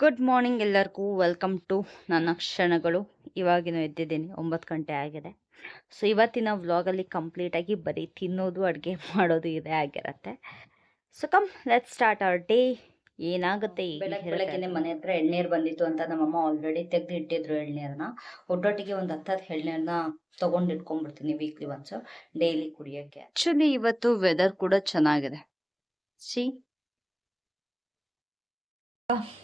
Good morning ಎಲ್ಲರಿಗೂ. Welcome to ನನ್ನ ಕ್ಷಣಗಳು. ಇವಾಗಿನೂ ಎದ್ದಿದ್ದೀನಿ, 9 ಗಂಟೆ ಆಗಿದೆ. ಸೊ ಇವತ್ತಿನ ವ್ಲಾಗಲ್ಲಿ ಕಂಪ್ಲೀಟಾಗಿ ಬರೀ ತಿನ್ನೋದು ಅಡುಗೆ ಮಾಡೋದು ಇದೇ ಆಗಿರುತ್ತೆ. So come let's start hour day. ಏನಾಗುತ್ತೆ ಈಗ ಬೆಳಗ್ಗೆನೆ ಮನೆ ಹತ್ರ ಎಳ್ನೀರು ಬಂದಿತ್ತು ಅಂತ ನಮ್ಮಮ್ಮ ಆಲ್ರೆಡಿ ತೆಗೆದು ಇಟ್ಟಿದ್ರು ಎಳ್ನೀರನ್ನ. ಒಟ್ಟೊಟ್ಟಿಗೆ ಒಂದು 10 ಎಳ್ನೀರನ್ನ ತೊಗೊಂಡು ಇಟ್ಕೊಂಡ್ಬಿಡ್ತೀನಿ ವೀಕ್ಲಿ ಒನ್ಸ್ ಡೈಲಿ ಕುಡಿಯೋಕ್ಕೆ. ಆ್ಯಕ್ಚುಲಿ ಇವತ್ತು ವೆದರ್ ಕೂಡ ಚೆನ್ನಾಗಿದೆ. ಸಿ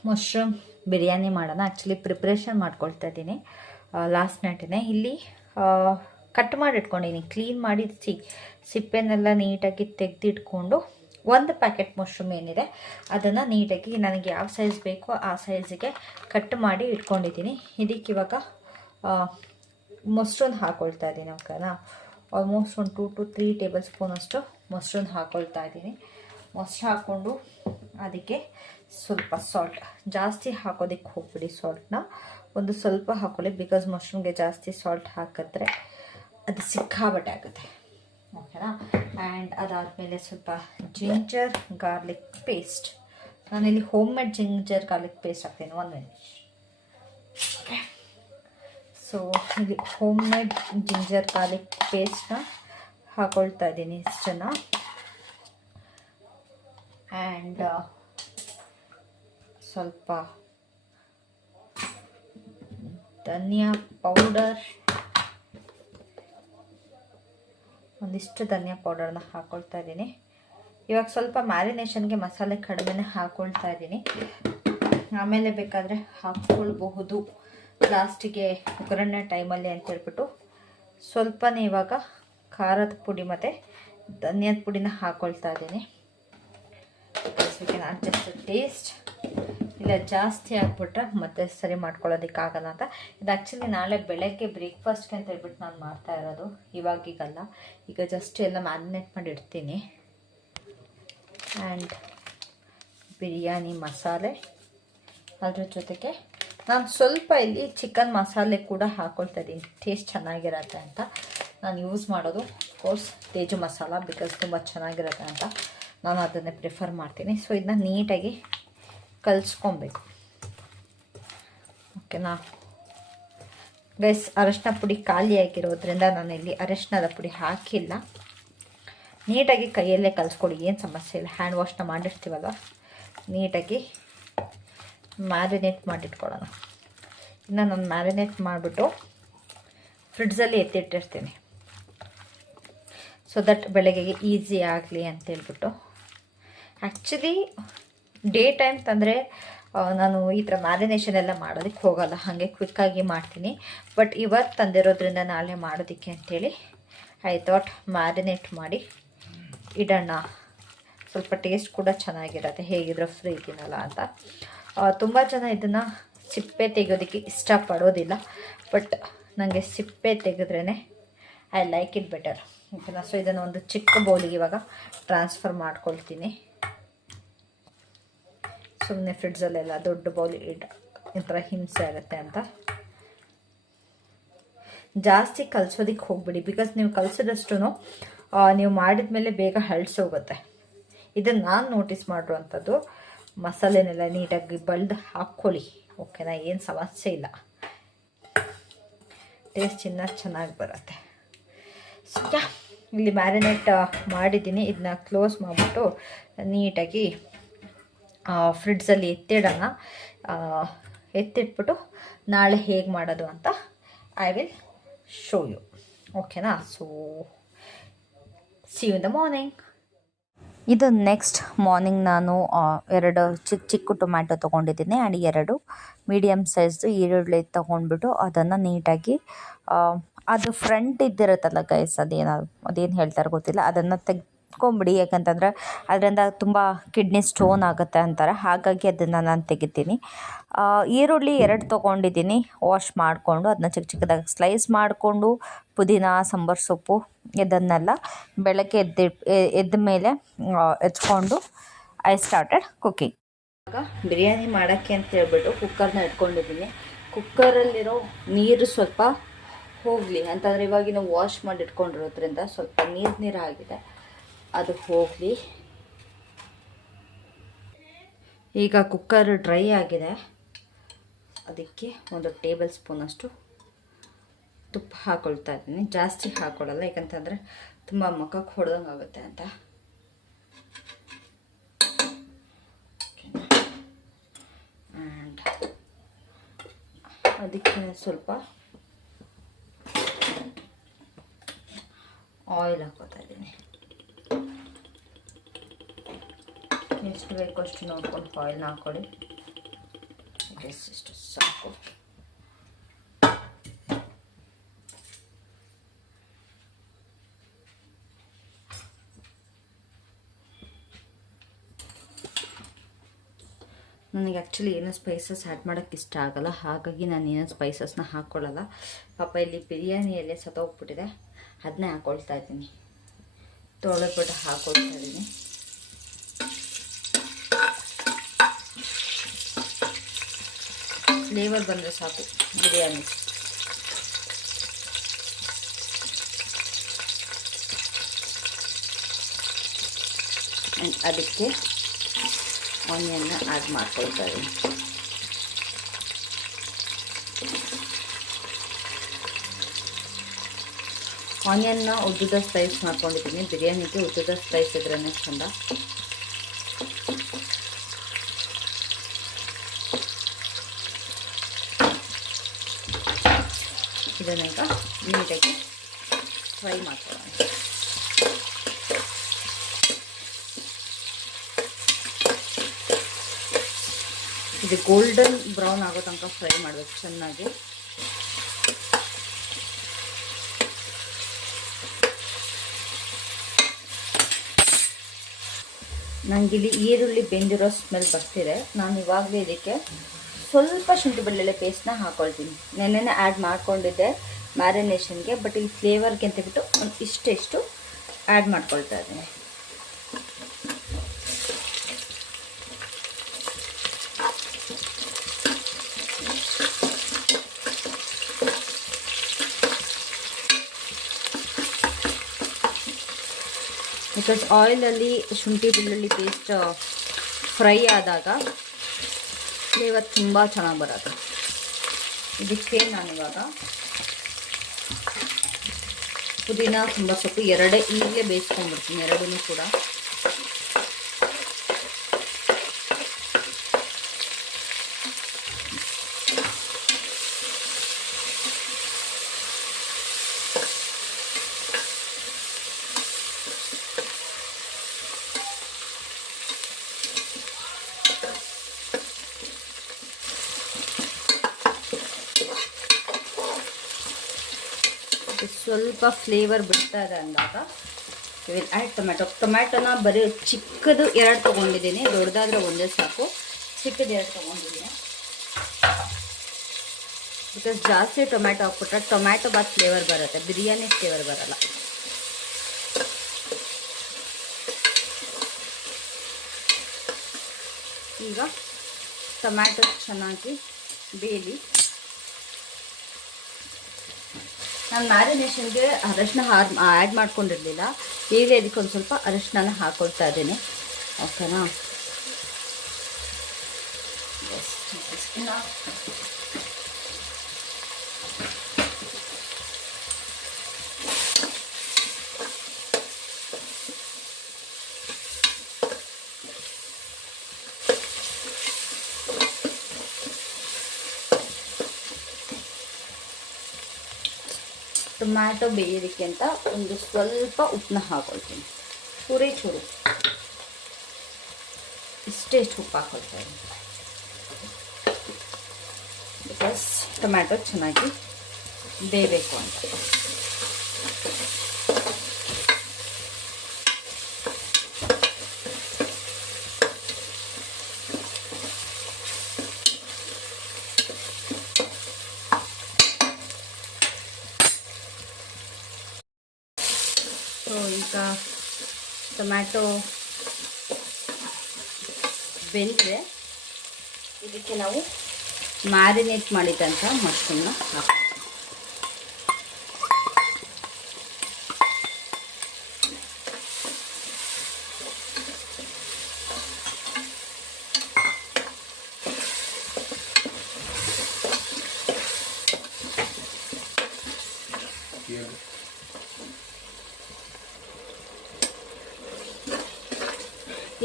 ಮಶ್ರೂಮ್ ಬಿರಿಯಾನಿ ಮಾಡೋಣ. ಆ್ಯಕ್ಚುಲಿ ಪ್ರಿಪ್ರೇಷನ್ ಮಾಡ್ಕೊಳ್ತಾ ಇದ್ದೀನಿ. ಲಾಸ್ಟ್ ನೈಟೇ ಇಲ್ಲಿ ಕಟ್ ಮಾಡಿ ಇಟ್ಕೊಂಡಿದ್ದೀನಿ, ಕ್ಲೀನ್ ಮಾಡಿ ಸಿಪ್ಪೆನೆಲ್ಲ ನೀಟಾಗಿ ತೆಗೆದಿಟ್ಕೊಂಡು ಒಂದು ಪ್ಯಾಕೆಟ್ ಮಶ್ರೂಮ್ ಏನಿದೆ ಅದನ್ನು ನೀಟಾಗಿ ನನಗೆ ಯಾವ ಸೈಜ್ ಬೇಕೋ ಆ ಸೈಜಿಗೆ ಕಟ್ ಮಾಡಿ ಇಟ್ಕೊಂಡಿದ್ದೀನಿ. ಇದಕ್ಕೆ ಇವಾಗ ಮೊಸರನ್ನ ಹಾಕ್ಕೊಳ್ತಾ ಇದ್ದೀನಿ. ಓಕೆನಾ, ಆಲ್ಮೋಸ್ಟ್ ಒಂದು 2 to 3 ಟೇಬಲ್ ಸ್ಪೂನ್ ಅಷ್ಟು ಮೊಸರನ್ನ ಹಾಕ್ಕೊಳ್ತಾ ಇದ್ದೀನಿ. ಮೊಸರು ಹಾಕ್ಕೊಂಡು ಅದಕ್ಕೆ ಸ್ವಲ್ಪ ಸಾಲ್ಟ್, ಜಾಸ್ತಿ ಹಾಕೋದಕ್ಕೆ ಹೋಗ್ಬಿಡಿ, ಸಾಲ್ಟ್ನ ಒಂದು ಸ್ವಲ್ಪ ಹಾಕೊಳ್ಳಿ. ಬಿಕಾಸ್ ಮಶ್ರೂಮ್ಗೆ ಜಾಸ್ತಿ ಸಾಲ್ಟ್ ಹಾಕಿದ್ರೆ ಅದು ಸಿಕ್ಕಾಬಟ್ಟೆ ಆಗುತ್ತೆ. ಓಕೆನಾ. ಆ್ಯಂಡ್ ಅದಾದಮೇಲೆ ಸ್ವಲ್ಪ ಜಿಂಜರ್ ಗಾರ್ಲಿಕ್ ಪೇಸ್ಟ್. ನಾನಿಲ್ಲಿ home made ginger garlic paste ಹಾಕ್ತೀನಿ. 1 minute. ಓಕೆ, ಸೊ ಇಲ್ಲಿ ಹೋಮ್ ಮೇಡ್ ಜಿಂಜರ್ ಗಾರ್ಲಿಕ್ ಪೇಸ್ಟ್ನ ಹಾಕೊಳ್ತಾ ಇದ್ದೀನಿ ಇಷ್ಟನ್ನು. ಆ್ಯಂಡ್ ಸ್ವಲ್ಪ ಧನಿಯಾ ಪೌಡರ್, ಒಂದಿಷ್ಟು ಧನಿಯಾ ಪೌಡರ್ನ ಹಾಕ್ಕೊಳ್ತಾ ಇದ್ದೀನಿ. ಇವಾಗ ಸ್ವಲ್ಪ ಮ್ಯಾರಿನೇಷನ್ಗೆ ಮಸಾಲೆ ಕಡಿಮೆನೇ ಹಾಕ್ಕೊಳ್ತಾ ಇದ್ದೀನಿ. ಆಮೇಲೆ ಬೇಕಾದರೆ ಹಾಕ್ಕೊಳ್ಬಹುದು ಲಾಸ್ಟಿಗೆ ಒಗ್ಗರಣೆ ಟೈಮಲ್ಲಿ ಅಂತ ಹೇಳ್ಬಿಟ್ಟು. ಸ್ವಲ್ಪನೇ ಇವಾಗ ಖಾರದ ಪುಡಿ ಮತ್ತು ಧನಿಯಾದ ಪುಡಿನ ಹಾಕ್ಕೊಳ್ತಾ ಇದ್ದೀನಿ. We can adjust taste. ಇಲ್ಲ ಜಾಸ್ತಿ ಹಾಕ್ಬಿಟ್ರೆ ಮತ್ತೆ ಸರಿ ಮಾಡ್ಕೊಳ್ಳೋದಕ್ಕಾಗಲ್ಲ ಅಂತ. ಇದು ಆ್ಯಕ್ಚುಲಿ ನಾಳೆ ಬೆಳಗ್ಗೆ ಬ್ರೇಕ್ಫಾಸ್ಟ್ಗೆ ಅಂತ ಹೇಳ್ಬಿಟ್ಟು ನಾನು ಮಾಡ್ತಾ ಇರೋದು, ಇವಾಗೀಗಲ್ಲ. ಈಗ ಜಸ್ಟ್ ಎಲ್ಲ ಮ್ಯಾರಿನೇಟ್ ಮಾಡಿ ಇಡ್ತೀನಿ. ಆ್ಯಂಡ್ ಬಿರಿಯಾನಿ ಮಸಾಲೆ, ಅದ್ರ ಜೊತೆಗೆ ನಾನು ಸ್ವಲ್ಪ ಇಲ್ಲಿ ಚಿಕನ್ ಮಸಾಲೆ ಕೂಡ ಹಾಕ್ಕೊಳ್ತಾ ಇದ್ದೀನಿ, ಟೇಸ್ಟ್ ಚೆನ್ನಾಗಿರತ್ತೆ ಅಂತ. ನಾನು ಯೂಸ್ ಮಾಡೋದು ಕೋರ್ಸ್ ತೇಜು ಮಸಾಲ, ಬಿಕಾಸ್ ತುಂಬ ಚೆನ್ನಾಗಿರುತ್ತೆ ಅಂತ ನಾನು ಅದನ್ನೇ ಪ್ರಿಫರ್ ಮಾಡ್ತೀನಿ. ಸೊ ಇದನ್ನ ನೀಟಾಗಿ ಕಲಿಸ್ಕೊಬೇಕು. ಓಕೆನಾ ಗೈಸ್, ಅರಶಿನ ಪುಡಿ ಖಾಲಿಯಾಗಿರೋದ್ರಿಂದ ನಾನು ಇಲ್ಲಿ ಅರಶಿನದ ಪುಡಿ ಹಾಕಿಲ್ಲ. ನೀಟಾಗಿ ಕೈಯಲ್ಲೇ ಕಲಿಸ್ಕೊಡಿ, ಏನು ಸಮಸ್ಯೆ ಇಲ್ಲ. ಹ್ಯಾಂಡ್ ವಾಶ್ನ ಮಾಡಿರ್ತೀವಲ್ಲ, ನೀಟಾಗಿ ಮ್ಯಾರಿನೇಟ್ ಮಾಡಿಟ್ಕೊಳ್ಳೋಣ. ಇನ್ನು ನಾನು ಮ್ಯಾರಿನೇಟ್ ಮಾಡಿಬಿಟ್ಟು ಫ್ರಿಡ್ಜಲ್ಲಿ ಎತ್ತಿಟ್ಟಿರ್ತೀನಿ, ಸೊ ದಟ್ ಬೆಳಗ್ಗೆಗೆ ಈಸಿ ಆಗಲಿ ಅಂತೇಳ್ಬಿಟ್ಟು. ಆ್ಯಕ್ಚುಲಿ ಡೇ ಟೈಮ್ ತಂದರೆ ನಾನು ಈ ಥರ ಮ್ಯಾರಿನೇಷನ್ ಎಲ್ಲ ಮಾಡೋದಕ್ಕೆ ಹೋಗಲ್ಲ, ಹಾಗೆ ಕ್ವಿಕ್ಕಾಗಿ ಮಾಡ್ತೀನಿ. ಬಟ್ ಇವತ್ತು ತಂದಿರೋದ್ರಿಂದ ನಾಳೆ ಮಾಡೋದಕ್ಕೆ ಅಂಥೇಳಿ ಐ ಥಾಟ್ ಮ್ಯಾರಿನೇಟ್ ಮಾಡಿ ಇಡೋಣ. ಸ್ವಲ್ಪ ಟೇಸ್ಟ್ ಕೂಡ ಚೆನ್ನಾಗಿರುತ್ತೆ, ಹೇಗಿದ್ರೂ ಫ್ರೀ ಇದ್ದೀನಲ್ಲ ಅಂತ. ತುಂಬ ಜನ ಇದನ್ನು ಸಿಪ್ಪೆ ತೆಗೆಯೋದಕ್ಕೆ ಇಷ್ಟಪಡೋದಿಲ್ಲ, ಬಟ್ ನನಗೆ ಸಿಪ್ಪೆ ತೆಗೆದ್ರೇ ಐ ಲೈಕ್ ಇಟ್ ಬೆಟರ್. ಓಕೆನಾ. ಸೊ ಇದನ್ನು ಒಂದು ಚಿಕ್ಕ ಬೌಲಿಗೆ ಇವಾಗ ಟ್ರಾನ್ಸ್ಫರ್ ಮಾಡ್ಕೊಳ್ತೀನಿ. ಸುಮ್ಮನೆ ಫ್ರಿಡ್ಜಲ್ಲೆಲ್ಲ ದೊಡ್ಡ ಬೌಲ್ ಈ ಥರ ಹಿಂಸೆ ಆಗುತ್ತೆ ಅಂತ ಜಾಸ್ತಿ ಕಲಿಸೋದಕ್ಕೆ ಹೋಗ್ಬಿಡಿ. ಬಿಕಾಸ್ ನೀವು ಕಲಿಸೋದಷ್ಟು ನೀವು ಮಾಡಿದ ಮೇಲೆ ಬೇಗ ಹಳ್ಸೋಗುತ್ತೆ. ಇದನ್ನು ನಾನು ನೋಟಿಸ್ ಮಾಡಿರುವಂಥದ್ದು. ಮಸಾಲೆನೆಲ್ಲ ನೀಟಾಗಿ ಬಳ್ದು ಹಾಕ್ಕೊಳ್ಳಿ. ಓಕೆನಾ, ಏನು ಸಮಸ್ಯೆ ಇಲ್ಲ, ಟೇಸ್ಟ್ ಚೆನ್ನಾಗಿ ಬರುತ್ತೆ. ಸೊ ಇಲ್ಲಿ ಮ್ಯಾರಿನೇಟ್ ಮಾಡಿದ್ದೀನಿ. ಇದನ್ನ ಕ್ಲೋಸ್ ಮಾಡಿಬಿಟ್ಟು ನೀಟಾಗಿ ಫ್ರಿಡ್ಜಲ್ಲಿ ಎತ್ತಿಡೋಣ. ಎತ್ತಿಟ್ಬಿಟ್ಟು ನಾಳೆ ಹೇಗೆ ಮಾಡೋದು ಅಂತ ಐ ವಿಲ್ ಶೋ ಯು. ಓಕೆನಾ. So see you in the morning. ಇದು ನೆಕ್ಸ್ಟ್ ಮಾರ್ನಿಂಗ್ ನಾನು 2 ಚಿಕ್ಕ ಟೊಮ್ಯಾಟೊ ತೊಗೊಂಡಿದ್ದೀನಿ ಆ್ಯಂಡ್ 2 ಮೀಡಿಯಮ್ ಸೈಜ್ದು ಈರುಳ್ಳಿ ತೊಗೊಂಡ್ಬಿಟ್ಟು ಅದನ್ನು ನೀಟಾಗಿ ಅದು ಫ್ರಂಟ್ ಇದ್ದಿರುತ್ತಲ್ಲ ಗೈಸ್, ಅದೇನು ಹೇಳ್ತಾರೆ ಗೊತ್ತಿಲ್ಲ, ಅದನ್ನು ತೆಗೆದ್ಕೊಂಬಿಡಿ. ಯಾಕಂತಂದರೆ ಅದರಿಂದ ತುಂಬ ಕಿಡ್ನಿ ಸ್ಟೋನ್ ಆಗುತ್ತೆ ಅಂತಾರೆ, ಹಾಗಾಗಿ ಅದನ್ನು ನಾನು ತೆಗಿತೀನಿ. ಈರುಳ್ಳಿ 2 ತೊಗೊಂಡಿದ್ದೀನಿ, ವಾಶ್ ಮಾಡಿಕೊಂಡು ಅದನ್ನ ಚಿಕ್ಕ ಚಿಕ್ಕದಾಗಿ ಸ್ಲೈಸ್ ಮಾಡಿಕೊಂಡು ಪುದೀನ, ಸಾಂಬಾರು ಸೊಪ್ಪು ಇದನ್ನೆಲ್ಲ ಬೆಳಗ್ಗೆ ಎದ್ದ ಮೇಲೆ ಹೆಚ್ಕೊಂಡು ಐ ಸ್ಟಾರ್ಟೆಡ್ ಕುಕ್ಕಿಂಗ್. ಇವಾಗ ಬಿರಿಯಾನಿ ಮಾಡೋಕ್ಕೆ ಅಂತ ಹೇಳ್ಬಿಟ್ಟು ಕುಕ್ಕರ್ನ ಇಟ್ಕೊಂಡಿದ್ದೀನಿ. ಕುಕ್ಕರಲ್ಲಿರೋ ನೀರು ಸ್ವಲ್ಪ ಹೋಗಲಿ ಅಂತಂದರೆ, ಇವಾಗಿನ ವಾಶ್ ಮಾಡಿ ಇಟ್ಕೊಂಡಿರೋದ್ರಿಂದ ಸ್ವಲ್ಪ ನೀರು ಆಗಿದೆ, ಅದು ಹೋಗಲಿ. ಈಗ ಕುಕ್ಕರ್ ಡ್ರೈ ಆಗಿದೆ. ಅದಕ್ಕೆ 1 ಟೇಬಲ್ ಸ್ಪೂನಷ್ಟು ತುಪ್ಪ ಹಾಕ್ಕೊಳ್ತಾ ಇದ್ದೀನಿ. ಜಾಸ್ತಿ ಹಾಕ್ಕೊಳ್ಳಲ್ಲ, ಯಾಕಂತಂದರೆ ತುಂಬ ಮುಖಕ್ಕೆ ಹೊಡೆದಂಗೆ ಆಗುತ್ತೆ ಅಂತ. ಆ್ಯಂಡ್ ಅದಕ್ಕೆ ಸ್ವಲ್ಪ ಆಯಿಲ್ ಹಾಕೋತಾ ಇದ್ದೀನಿ. ಎಷ್ಟು ಬೇಕೋ ಅಷ್ಟು ನೋಡ್ಕೊಂಡು ಆಯಿಲ್ನ ಹಾಕ್ಕೊಳ್ಳಿ. ಇಷ್ಟು ಸಾಕು. ನನಗೆ ಆ್ಯಕ್ಚುಲಿ ಏನೋ ಸ್ಪೈಸಸ್ ಆ್ಯಡ್ ಮಾಡೋಕ್ಕೆ ಇಷ್ಟ ಆಗಲ್ಲ, ಹಾಗಾಗಿ ನಾನು ಏನೋ ಸ್ಪೈಸಸ್ನ ಹಾಕ್ಕೊಳ್ಳಲ್ಲ. ಪಾಪ ಇಲ್ಲಿ ಬಿರಿಯಾನಿಯಲ್ಲೇ ಸತ್ತೋಗ್ಬಿಟ್ಟಿದೆ, ಅದನ್ನೇ ಹಾಕ್ಕೊಳ್ತಾ ಇದ್ದೀನಿ. ತೊಳೆದ್ಬಿಟ್ಟು ಹಾಕ್ಕೊಳ್ತಾ ಇದ್ದೀನಿ. ಫ್ಲೇವರ್ ಬಂದರೆ ಸಾಕು ಬಿರಿಯಾನಿ. ಆ್ಯಂಡ್ ಅದಕ್ಕೆ ಆನಿಯನ್ನ ಆ್ಯಡ್ ಮಾಡ್ಕೊಳ್ತಾ ಇದ್ದೀನಿ. ಆನಿಯನ್ನ ಉದ್ದುದ ಸ್ಲೈಸ್ ಮಾಡ್ಕೊಂಡಿದ್ದೀನಿ. ಬಿರಿಯಾನಿಗೆ ಉದ್ದುದ ಸ್ಲೈಸ್ ಇದ್ರೇ ಚಂದ. ಇದನ್ನೀಗ ನೀಟಾಗಿ ಫ್ರೈ ಮಾಡ್ಕೊಳ್ಳೋಣ. ಇದು ಗೋಲ್ಡನ್ ಬ್ರೌನ್ ಆಗೋ ತನಕ ಫ್ರೈ ಮಾಡಬೇಕು ಚೆನ್ನಾಗಿ. ನನಗಿಲ್ಲಿ ಈರುಳ್ಳಿ ಬೆಂದಿರೋ ಸ್ಮೆಲ್ ಬರ್ತಿದೆ. ನಾನು ಇವಾಗಲೇ ಇದಕ್ಕೆ ಸ್ವಲ್ಪ ಶುಂಠಿ ಬೆಳ್ಳುಳ್ಳಿ ಪೇಸ್ಟ್ನ ಹಾಕ್ಕೊಳ್ತೀನಿ. ನೆನ್ನೆನೇ ಆ್ಯಡ್ ಮಾಡ್ಕೊಂಡಿದ್ದೆ ಮ್ಯಾರಿನೇಷನ್ಗೆ, ಬಟ್ ಈ ಫ್ಲೇವರ್ಗೆ ಅಂತ ಬಿಟ್ಟು ಒಂದು ಇಷ್ಟು ಆ್ಯಡ್ ಮಾಡ್ಕೊಳ್ತಾ ಇದ್ದೀನಿ. ಬಿಕಾಸ್ ಆಯಿಲಲ್ಲಿ ಶುಂಠಿ ಬೆಳ್ಳುಳ್ಳಿ ಪೇಸ್ಟ್ ಫ್ರೈ ಆದಾಗ ಫ್ಲೇವರ್ ತುಂಬ ಚೆನ್ನಾಗಿ ಬರೋದು. ಇದಕ್ಕೆ ನಾನಿವಾಗ ಪುದೀನ ತುಂಬ ಸೊಪ್ಪು ಈಗಲೇ ಬೇಯಿಸ್ಕೊಂಡ್ಬಿಡ್ತೀನಿ, ಎರಡೂ ಕೂಡ. ಸ್ವಲ್ಪ ಫ್ಲೇವರ್ ಬಿಡ್ತಾ ಇದೆ ಅಂದಾಗ ವಿಲ್ ಆ್ಯಡ್ ಟೊಮ್ಯಾಟೊನ ಬರೀ ಚಿಕ್ಕದು 2 ತೊಗೊಂಡಿದ್ದೀನಿ, ದೊಡ್ಡದಾದರೆ ಒಂದೇ ಸಾಕು. ಚಿಕ್ಕದು 2 ತೊಗೊಂಡಿದ್ದೀನಿ ಬಿಕಾಸ್ ಜಾಸ್ತಿ ಟೊಮ್ಯಾಟೊ ಹಾಕ್ಬಿಟ್ರೆ ಟೊಮ್ಯಾಟೊ ಬಾತ್ ಫ್ಲೇವರ್ ಬರುತ್ತೆ, ಬಿರಿಯಾನಿ ಫ್ಲೇವರ್ ಬರಲ್ಲ. ಈಗ ಟೊಮ್ಯಾಟೊ ಚೆನ್ನಾಗಿ ಬೇಯಲಿ. ನಾನು ಮ್ಯಾರಿನೇಷನ್ಗೆ ಅರಶಿನ ಆ್ಯಡ್ ಮಾಡ್ಕೊಂಡಿರಲಿಲ್ಲ, ಈಗಲೇ ಇದಕ್ಕೆ ಒಂದು ಸ್ವಲ್ಪ ಅರಶಿನ ಹಾಕ್ಕೊಳ್ತಾ ಇದ್ದೀನಿ. ಓಕೆನಾ? ಟೊಮ್ಯಾಟೊ ಬೇಯೋದಕ್ಕೆ ಅಂತ ಒಂದು ಸ್ವಲ್ಪ ಉಪ್ಪನ್ನ ಹಾಕ್ಕೊಳ್ತೀನಿ, ಚೂರು ಇಷ್ಟು ಉಪ್ಪು ಹಾಕ್ಕೊಳ್ತಾ ಇದ್ದೀನಿ. ಬಿಕಾಸ್ ಟೊಮ್ಯಾಟೊ ಚೆನ್ನಾಗಿ ಬೇಯಬೇಕು ಅಂತ. ಸೊ ಈಗ ಟೊಮ್ಯಾಟೊ ಬೆಂದರೆ ಇದಕ್ಕೆ ನಾವು ಮ್ಯಾರಿನೇಟ್ ಮಾಡಿದಂಥ ಮಶ್ರೂಮ್ನ ಹಾಕ್ತೀವಿ.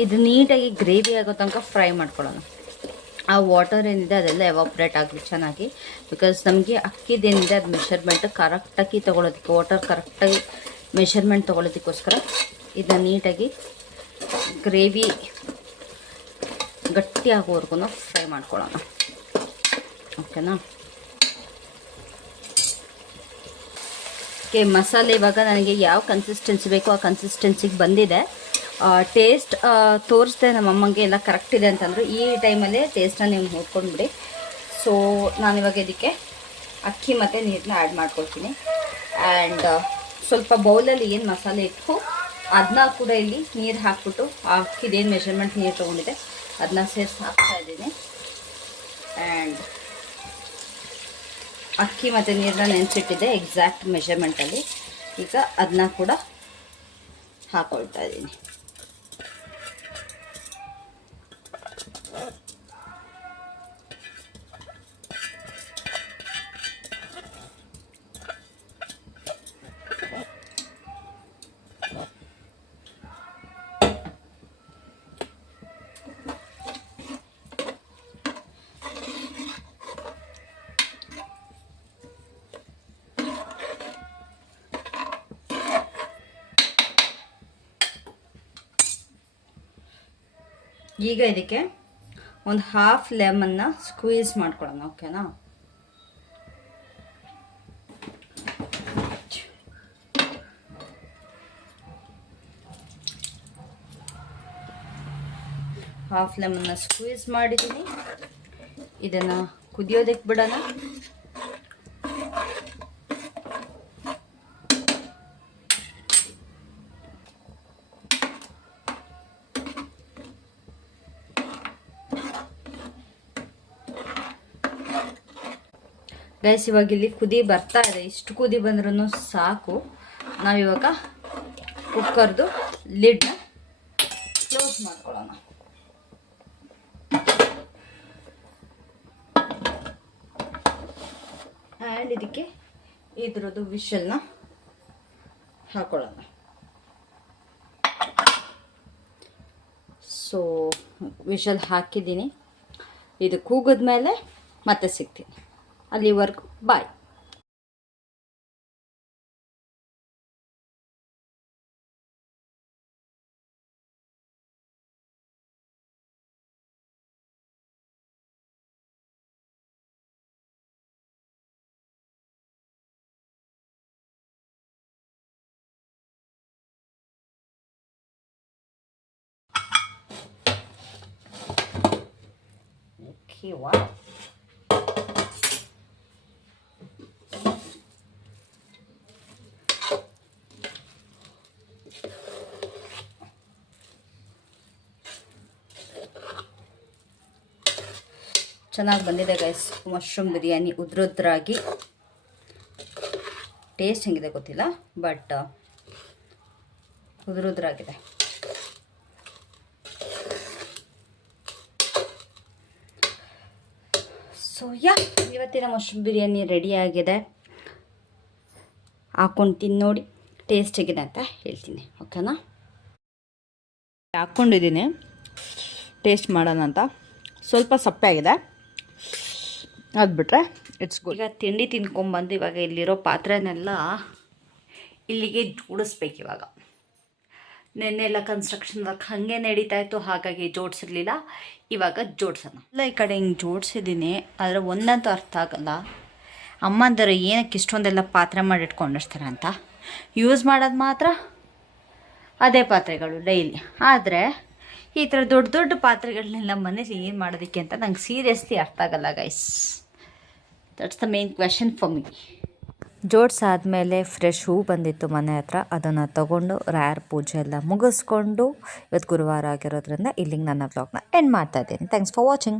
ಇದು ನೀಟಾಗಿ ಗ್ರೇವಿ ಆಗೋ ತನಕ ಫ್ರೈ ಮಾಡ್ಕೊಳ್ಳೋಣ. ಆ ವಾಟರ್ ಏನಿದೆ ಅದೆಲ್ಲ ಎವಾಪ್ರೇಟ್ ಆಗಲಿ ಚೆನ್ನಾಗಿ. ಬಿಕಾಸ್ ನಮಗೆ ಅಕ್ಕಿದೇನಿದೆ ಅದು ಮೆಷರ್ಮೆಂಟ್ ಕರೆಕ್ಟಾಗಿ ತೊಗೊಳೋದಕ್ಕೆ, ವಾಟರ್ ಕರೆಕ್ಟಾಗಿ ಮೆಷರ್ಮೆಂಟ್ ತೊಗೊಳೋದಕ್ಕೋಸ್ಕರ ಇದನ್ನ ನೀಟಾಗಿ ಗ್ರೇವಿ ಗಟ್ಟಿ ಆಗೋವರೆಗೂ ಫ್ರೈ ಮಾಡ್ಕೊಳ್ಳೋಣ. ಓಕೆನಾ? ಓಕೆ, ಮಸಾಲೆ ಇವಾಗ ನನಗೆ ಯಾವ ಕನ್ಸಿಸ್ಟೆನ್ಸಿ ಬೇಕೋ ಆ ಕನ್ಸಿಸ್ಟೆನ್ಸಿಗೆ ಬಂದಿದೆ. ಟೇಸ್ಟ್ ತೋರಿಸ್ದೆ ನಮ್ಮಮ್ಮಂಗೆ ಎಲ್ಲ ಕರೆಕ್ಟ್ ಇದೆ ಅಂತಂದರು. ಈ ಟೈಮಲ್ಲೇ ಟೇಸ್ಟನ್ನ ನೀವು ನೋಡ್ಕೊಂಡ್ಬಿಡಿ. ಸೊ ನಾನಿವಾಗ ಇದಕ್ಕೆ ಅಕ್ಕಿ ಮತ್ತು ನೀರನ್ನ ಆ್ಯಡ್ ಮಾಡ್ಕೊಳ್ತೀನಿ. ಆ್ಯಂಡ್ ಸ್ವಲ್ಪ ಬೌಲಲ್ಲಿ ಏನು ಮಸಾಲೆ ಇತ್ತು ಅದನ್ನ ಕೂಡ ಇಲ್ಲಿ ನೀರು ಹಾಕ್ಬಿಟ್ಟು ಆ ಅಕ್ಕಿದೇನು ಮೆಷರ್ಮೆಂಟ್ ನೀರು ತೊಗೊಂಡಿದೆ ಅದನ್ನ ಸೇರಿಸಿ ಹಾಕ್ತಾಯಿದ್ದೀನಿ. ಆ್ಯಂಡ್ ಅಕ್ಕಿ ಮತ್ತು ನೀರನ್ನ ನೆನೆಸಿಟ್ಟಿದ್ದೆ ಎಕ್ಸಾಕ್ಟ್ ಮೆಷರ್ಮೆಂಟಲ್ಲಿ. ಈಗ ಅದನ್ನ ಕೂಡ ಹಾಕ್ಕೊಳ್ತಾ ಇದ್ದೀನಿ. ಈಗ ಇದಕ್ಕೆ ಒಂದು ಹಾಫ್ ಲೆಮನ್ನ ಸ್ಕ್ವೀಸ್ ಮಾಡ್ಕೊಳ್ಳೋಣ. ಓಕೆನಾ? ಹಾಫ್ ಲೆಮನ್ನ ಸ್ಕ್ವೀಸ್ ಮಾಡಿದ್ದೀನಿ. ಇದನ್ನು ಕುದಿಯೋದಕ್ಕೆ ಬಿಡೋಣ. ಗೈಸ್, ಇವಾಗ ಇಲ್ಲಿ ಕುದಿ ಬರ್ತಾ ಇದೆ. ಇಷ್ಟು ಕುದಿ ಬಂದ್ರೂ ಸಾಕು. ನಾವಿವಾಗ ಕುಕ್ಕರ್ದು ಲಿಡ್ನ ಕ್ಲೋಸ್ ಮಾಡ್ಕೊಳ್ಳೋಣ. ಆ್ಯಂಡ್ ಇದಕ್ಕೆ ಇದ್ರದ್ದು ವಿಷಲ್ನ ಹಾಕೊಳ್ಳೋಣ. ಸೊ ವಿಷಲ್ ಹಾಕಿದ್ದೀನಿ. ಇದು ಕೂಗಿದ್ಮೇಲೆ ಮತ್ತೆ ಸಿಗ್ತೀನಿ. ಅಲ್ಲಿವರೆಗೂ ಬಾಯ್. Okay, wow. ಚೆನ್ನಾಗಿ ಬಂದಿದೆ ಗೈಸ್ ಮಶ್ರೂಮ್ ಬಿರಿಯಾನಿ. ಉದ್ರುದ್ರಾಗಿ ಟೇಸ್ಟ್ ಹೆಂಗಿದೆ ಗೊತ್ತಿಲ್ಲ, ಬಟ್ ಉದ್ರುದ್ರಾಗಿದೆ. ಸೊ ಇವತ್ತಿನ ಮಶ್ರೂಮ್ ಬಿರಿಯಾನಿ ರೆಡಿಯಾಗಿದೆ. ಹಾಕ್ಕೊಂಡು ತಿಂದು ನೋಡಿ ಟೇಸ್ಟ್ ಹೇಗಿದೆ ಅಂತ ಹೇಳ್ತೀನಿ. ಓಕೆನಾ? ಹಾಕ್ಕೊಂಡಿದ್ದೀನಿ ಟೇಸ್ಟ್ ಮಾಡೋಣ ಅಂತ. ಸ್ವಲ್ಪ ಸಪ್ಪೆ ಆಗಿದೆ, ಅದು ಬಿಟ್ಟರೆ ಇಟ್ಸ್ ಗುಡ್. ಈಗ ತಿಂಡಿ ತಿನ್ಕೊಂಬಂದು ಇವಾಗ ಇಲ್ಲಿರೋ ಪಾತ್ರೆನೆಲ್ಲ ಇಲ್ಲಿಗೆ ಜೋಡಿಸ್ಬೇಕು. ಇವಾಗ ನೆನ್ನೆ ಎಲ್ಲ ಕನ್ಸ್ಟ್ರಕ್ಷನ್ ವರ್ಕ್ ಹಾಗೆ ನಡೀತಾ ಇತ್ತು, ಹಾಗಾಗಿ ಜೋಡಿಸಿರ್ಲಿಲ್ಲ. ಇವಾಗ ಜೋಡಿಸೋಣ. ಎಲ್ಲ ಈ ಕಡೆ ಹಿಂಗೆ ಜೋಡಿಸಿದ್ದೀನಿ, ಆದರೆ ಒಂದಂತೂ ಅರ್ಥ ಆಗಲ್ಲ. ಅಮ್ಮಂದರು ಏನಕ್ಕೆ ಇಷ್ಟೊಂದೆಲ್ಲ ಪಾತ್ರೆ ಮಾಡಿಟ್ಕೊಂಡಿರ್ತಾರೆ ಅಂತ. ಯೂಸ್ ಮಾಡೋದು ಮಾತ್ರ ಅದೇ ಪಾತ್ರೆಗಳು ಡೈಲಿ. ಆದರೆ ಈ ಥರ ದೊಡ್ಡ ದೊಡ್ಡ ಪಾತ್ರೆಗಳನ್ನೆಲ್ಲ ಮನೇಲಿ ಏನು ಮಾಡೋದಕ್ಕೆ ಅಂತ ನಂಗೆ ಸೀರಿಯಸ್ಲಿ ಅರ್ಥ ಆಗಲ್ಲ guys. That's the main question for me. ಜೋಡಿಸಾದ್ಮೇಲೆ ಫ್ರೆಶ್ ಹೂ ಬಂದಿತ್ತು ಮನೆ ಹತ್ರ, ಅದನ್ನು ತಗೊಂಡು ರಾಯರ್ ಪೂಜೆ ಎಲ್ಲ ಮುಗಿಸ್ಕೊಂಡು ಇವತ್ತು ಗುರುವಾರ ಆಗಿರೋದ್ರಿಂದ ಇಲ್ಲಿಗೆ ನನ್ನ ವ್ಲಾಗ್ನ ಎಂಡ್ ಮಾಡ್ತಾ ಇದ್ದೀನಿ. Thanks for watching.